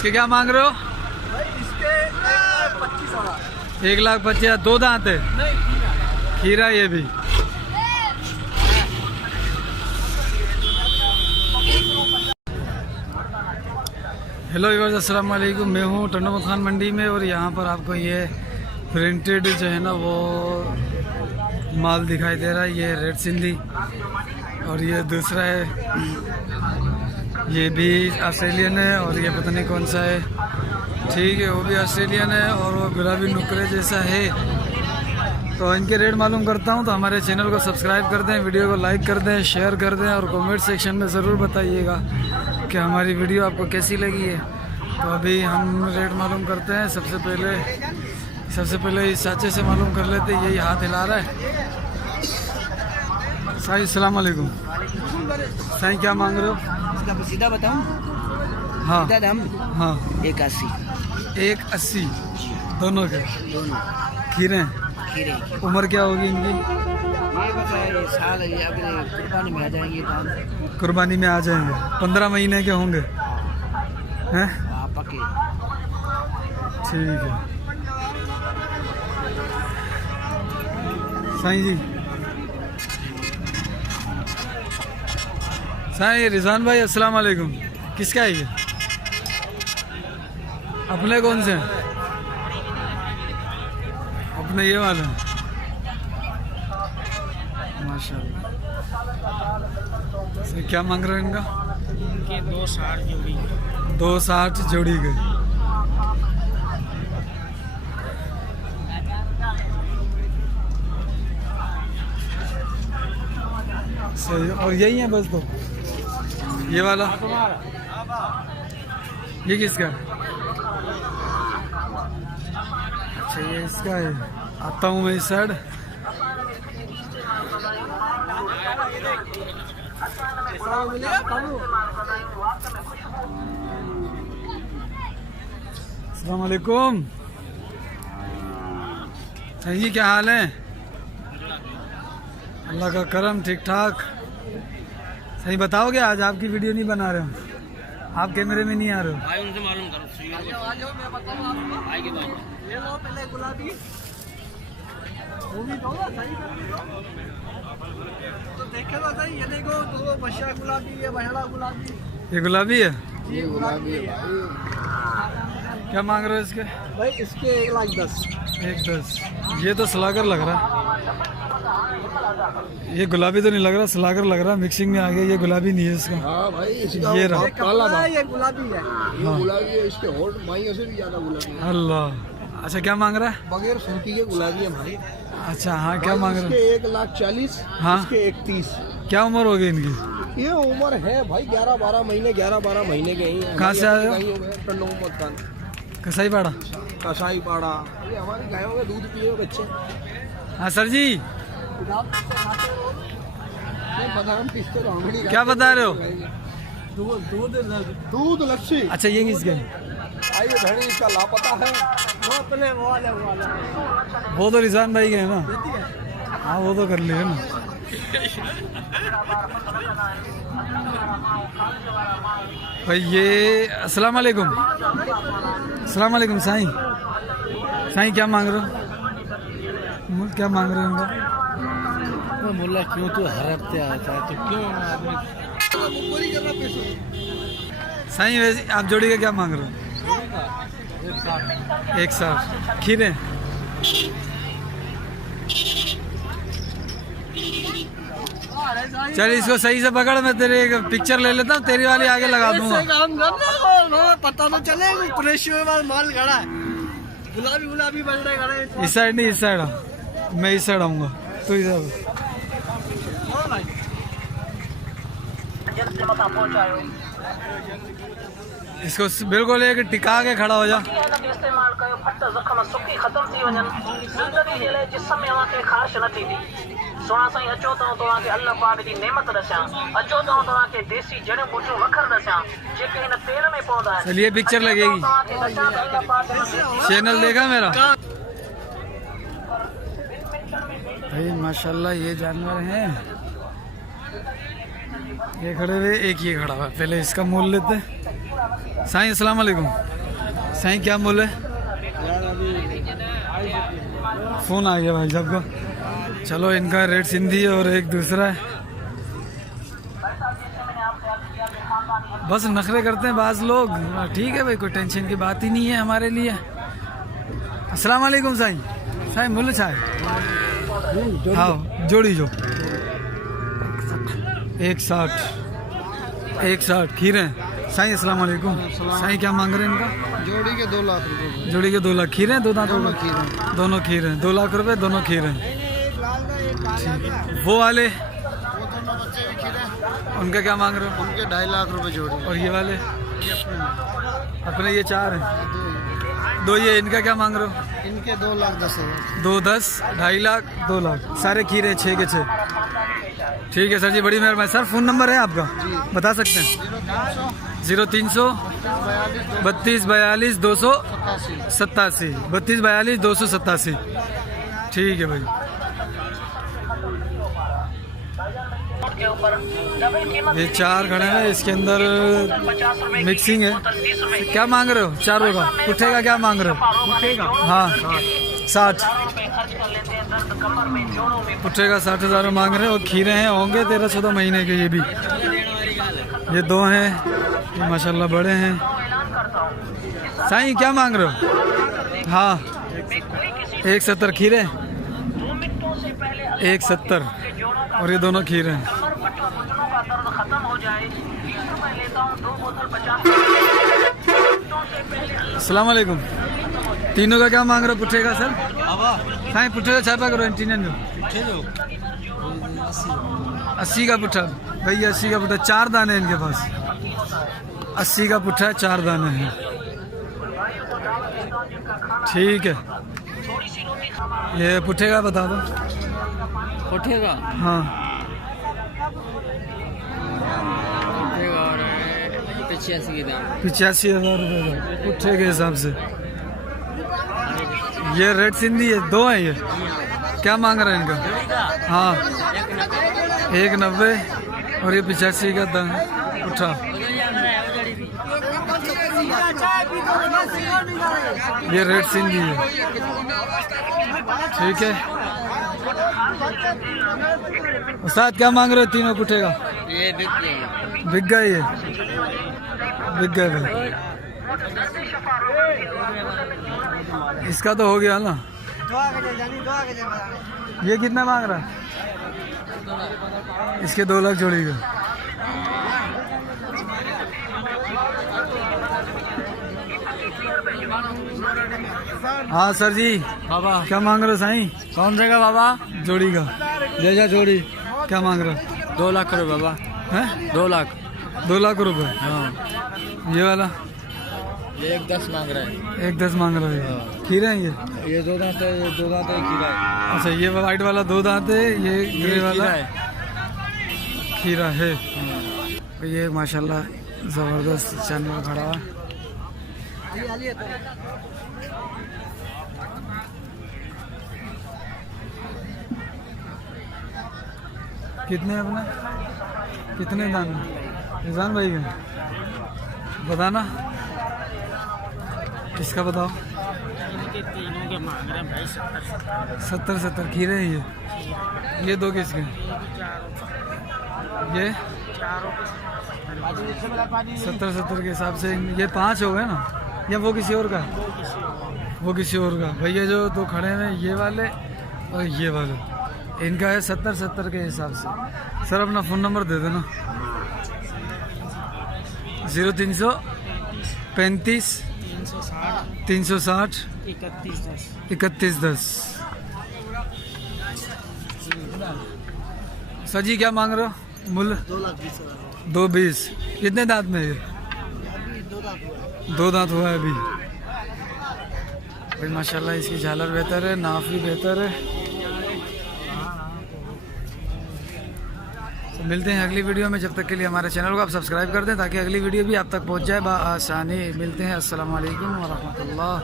इसके क्या मांग रहे हो? इसके 1,25,000। 1,25,000। 2 दांत है? खीरा ये भी। हेलो व्यूअर्स, अस्सलाम वालेकुम। मैं हूँ टंडोमत खान मंडी में और यहाँ पर आपको ये प्रिंटेड जो है ना वो माल दिखाई दे रहा है। ये रेड सिंधी और ये दूसरा है, ये भी ऑस्ट्रेलियन है और ये पता नहीं कौन सा है। ठीक है, वो भी ऑस्ट्रेलियन है और वो गुलाबी नुकरे जैसा है। तो इनके रेट मालूम करता हूँ। तो हमारे चैनल को सब्सक्राइब कर दें, वीडियो को लाइक कर दें, शेयर कर दें और कमेंट सेक्शन में ज़रूर बताइएगा कि हमारी वीडियो आपको कैसी लगी है। तो अभी हम रेट मालूम करते हैं। सबसे पहले इस चाचे से मालूम कर लेते हैं। यही हाथ हिला रहा है। साईं अस्सलाम वालेकुम। साईं क्या मांग रहे हो? इसका सीधा बताऊं? हाँ सीधा दाम? हाँ, 1,80। 1,80 दोनों के? दोनों खीरे। खीरे। उम्र क्या होगी इनकी? ये बस ये साल अभी कुर्बानी में आ जाएंगे। दाम कुर्बानी में आ जाएंगे। 15 महीने के होंगे हैं? पक्के। ठीक है साईं जी। साईं रिजवान भाई अस्सलाम वालेकुम। किसका है ये? अपने कौन से हैं? अपने ये वाले हैं माशाल्लाह। सही क्या मांग रहे हो इनका? इनके 2,60 जोड़ी। 2,60 जोड़ी के। सही। और यही है बस? तो ये वाला ये किसका है? अच्छा ये इसका है। आता हूँ मैं इस साइड। अस्सलाम वालेकुम। जी क्या हाल है? अल्लाह का करम, ठीक ठाक। सही बताओगे, आज आपकी वीडियो नहीं बना रहे हो? आप कैमरे में नहीं आ रहे हो? भाई उनसे मालूम करो। मैं बताऊं आपको। भाई के भाई ले लो पहले गुलाबी। वो भी दो सही कर दो। तो देखे तो सही, ये देखो दो बशा गुलाबी, ये बहड़ा गुलाबी। ये गुलाबी है? ये गुलाबी है भाई। क्या मांग रहे हो इसके? भाई इसके 1,10,000। 1,10,000। ये तो सलाकर लग रहा है। ये गुलाबी तो नहीं लग रहा, सलाकर लग रहा। मिक्सिंग में आ गया। ये गुलाबी नहीं है इसका। हाँ भाई इसका ये रहा। काला था। ये गुलाबी है। ये हाँ। गुलाबी है। इसके होठ माइयों से भी ज्यादा गुलाबी है। अल्लाह। अच्छा क्या मांग रहा है? बगैर सुर्खी के गुलाबी है भाई। अच्छा हाँ, क्या मांग रहे इसके हैं? 1,40,000। हाँ। इसके 31। क्या उम्र होगी इनकी? ये उम्र है भाई 11-12 महीने। 11-12 महीने के ही हैं। कहाँ से आए हो? टंडोमत खान। कसाई पाड़ा। कसाई पाड़ा। ये हमारी गायों के दूध पिए बच्चे। हाँ सर जी, बादाम पिस्ते रांगड़ी। क्या बता रहे हो? दूध लस्सी। अच्छा ये किसके? आइए भेड़ी इसका लापता है। वो अपने वाले वो तो रिजवान भाई के है ना? हाँ वो तो कर लिए ना। भाई ये अस्सलाम वालेकुम। अस्सलाम वालेकुम। साईं क्या मांग रहे हो? क्या मांग रहे हो इनका? मुल्ला क्यों तो हर हफ्ते आता है तो क्यों आदमी। साईं वैसे आप जोड़ी का क्या मांग रहे हो? 1,60। खीरे? चल इसको सही से पकड़, मैं तेरे एक पिक्चर ले लेता हूँ, तेरी वाली आगे लगा दूंगा। काम करना पता तो चले प्रेशर में माल खड़ा है। गुलाबी बन रहे खड़े। इस साइड नहीं, इस साइड आ। मैं इस साइड आऊंगा तो इधर। इसको बिल्कुल एक टिका के खड़ा हो जा। इस्तेमाल कयो फट जख्म सुकी खत्म थी वञनि ज़िंदगी जे लाइ जिस्म में अव्हांखे ख़ारिश न थींदी। सोना साईं अचो त तव्हांखे अल्लाह पाक जी नेमत दसियां। अचो त तव्हांखे देसी जड़ियूं बूटियूं वखर दसियां जेके हिन तेल में पवंदा आहिनि। चलिए पिक्चर लगेगी। चैनल देखा मेरा? भाई माशाल्लाह ये जानवर हैं। ये खड़े हुए, एक ये खड़ा हुआ। पहले इसका मोल लेते हैं। साईं अस्सलाम वालेकुम। साईं क्या बोले? फ़ोन आ गया भाई साहब का। चलो इनका रेट सिंधी और एक दूसरा है। बस नखरे करते हैं बाज़ लोग, ठीक है भाई, कोई टेंशन की बात ही नहीं है हमारे लिए। अस्सलाम वालेकुम साईं। साईं मुल्ल छा है? हाँ जोड़ी जो 160 खीरे हैं। साईं अस्सलाम वालेकुम। साईं क्या मांग रहे हैं इनका? जोड़ी के 2 लाख रुपए। जोड़ी के 2 लाख। खीरे हैं? 2 दांत दोनों खीरे। दोनों खीरे हैं। 2 लाख रुपए दोनों खीरे हैं। वो वाले वो दोनों बच्चे भी खीरे, उनका क्या मांग रहे हो? उनके 2.5 लाख रुपए जोड़ी। और ये वाले ये अपने ये 4 हैं। दो 2 ये इनका क्या मांग रहे हो? इनके 2 लाख 10 हज़ार। 2 10 2.5 लाख 2 लाख सारे खीरे 6 के 6। ठीक है सर जी, बड़ी मेहरबानी। सर फ़ोन नंबर है आपका, बता सकते हैं? 0300 32 42 287 32 42 287। ठीक है भाई। ये 4 खड़े हैं, इसके अंदर मिक्सिंग है। क्या मांग रहे हो? 4 का पुट्ठे का क्या मांग रहे हो? हाँ 60 पुट्ठे का 60,000 मांग रहे हैं। और खीरे हैं होंगे 13-14 महीने के। ये भी ये 2 हैं, ये माशाल्लाह बड़े हैं। साईं क्या मांग रहे हो? हाँ 170 खीरे 170 और ये दोनों खीरे हैं। अस्सलाम वालेकुम। तीनों का क्या मांग रहे हो पुट्ठे का सर? साईं पुट्ठे का छापा करो इंटीनियन में। 80 का पुट्ठा भैया, 80 का पुट्ठा। 4 दाने इनके पास। 80 का पुट्ठा है, 4 दाने हैं। ठीक है, ये पुट्ठे का बता दो। पुट्ठे का हाँ 85,000 रुपये का पुट्ठे के हिसाब से। ये रेड सिंधी है, 2 हैं ये। क्या मांग रहे हैं इनका? हाँ 190 और ये 85 का पुट्ठा। ये रेड सिंधी है। ठीक है उस्ताद, क्या मांग रहे हो तीनों पुट्ठे का? ये बिक गए, ये बिक गए भाई। इसका तो हो गया ना। ये कितना मांग रहा है? इसके 2 लाख जोड़ी का। हाँ सर जी बाबा क्या मांग रहे हो साईं? कौन सा बाबा? जोड़ी का जैसा जोड़ी क्या मांग रहे हो? 2 लाख रुपए बाबा। हैं? 2 लाख। 2 लाख रुपए। हाँ ये वाला ये 110 मांग रहे हैं। 110 मांग रहे हो। खीरे हैं ये? ये 2 दांत है, 2 दांत है खीरा है। अच्छा ये वाइट वाला 2 दांत है, ये ग्रे वाला है। खीरा है। ये माशाल्लाह ज़बरदस्त जानवर खड़ा है। कितने अपने कितने दाने रिजान भाई के बताना? किसका बताओ? तीनों के मांग रहे हैं भाई 70 खीरे हैं ये 2 किसके? ये 70 के हिसाब से ये 5 हो गए ना, या वो किसी और का है? वो किसी और का। भैया जो 2 खड़े हैं ये वाले और ये वाले, इनका है 70 के हिसाब से। सर अपना फ़ोन नंबर दे देना। 0300 35 360 3110। सर जी क्या मांग रहे हो मूल्य? 220। कितने दांत में ये? 2 दांत हुआ है अभी। भाई माशाल्लाह इसकी झालर बेहतर है, नाफ भी बेहतर है। तो मिलते हैं अगली वीडियो में। जब तक के लिए हमारे चैनल को आप सब्सक्राइब कर दें ताकि अगली वीडियो भी आप तक पहुंच जाए आसानी। मिलते हैं। अस्सलाम वालेकुम व रहमतुल्लाह।